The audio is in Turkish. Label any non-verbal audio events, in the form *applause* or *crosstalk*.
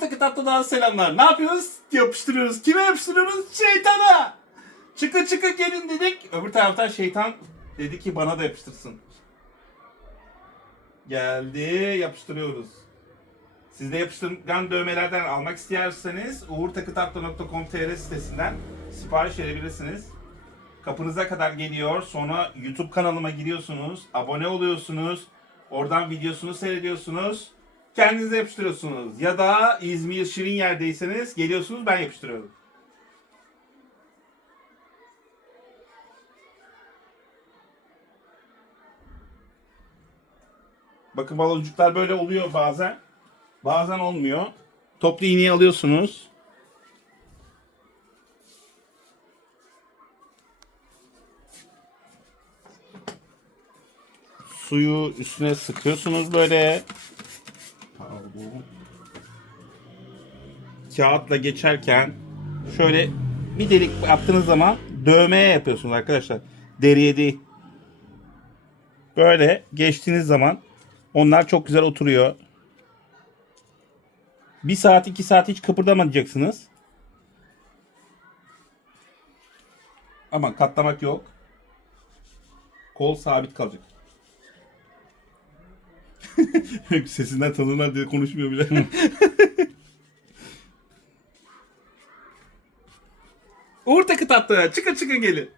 Takı tatlıdan selamlar. Ne yapıyoruz? Yapıştırıyoruz. Kime yapıştırıyoruz? Şeytana. Çıkın çıkın gelin dedik. Öbür taraftan şeytan dedi ki bana da yapıştırsın. Geldi yapıştırıyoruz. Siz de yapıştırgan dövmelerden almak isterseniz uğurtakıtatlı.com.tr sitesinden sipariş verebilirsiniz. Kapınıza kadar geliyor. Sonra YouTube kanalıma giriyorsunuz. Abone oluyorsunuz. Oradan videosunu seyrediyorsunuz. Kendinize yapıştırıyorsunuz. Ya da İzmir Şirin yerdeyseniz geliyorsunuz ben yapıştırıyorum. Bakın baloncuklar böyle oluyor bazen. Bazen olmuyor. Toplu iğneyi alıyorsunuz. Suyu üstüne sıkıyorsunuz böyle. Kağıtla geçerken şöyle bir delik yaptığınız zaman dövmeye yapıyorsunuz arkadaşlar. Deriye değil. Böyle geçtiğiniz zaman onlar çok güzel oturuyor. Bir saat iki saat hiç kıpırdamayacaksınız. Ama katlamak yok. Kol sabit kalacak. *laughs* Sesinden tanınır diye konuşmuyor bile. Uğur takı tatlı. Çıkın çıkın gelin.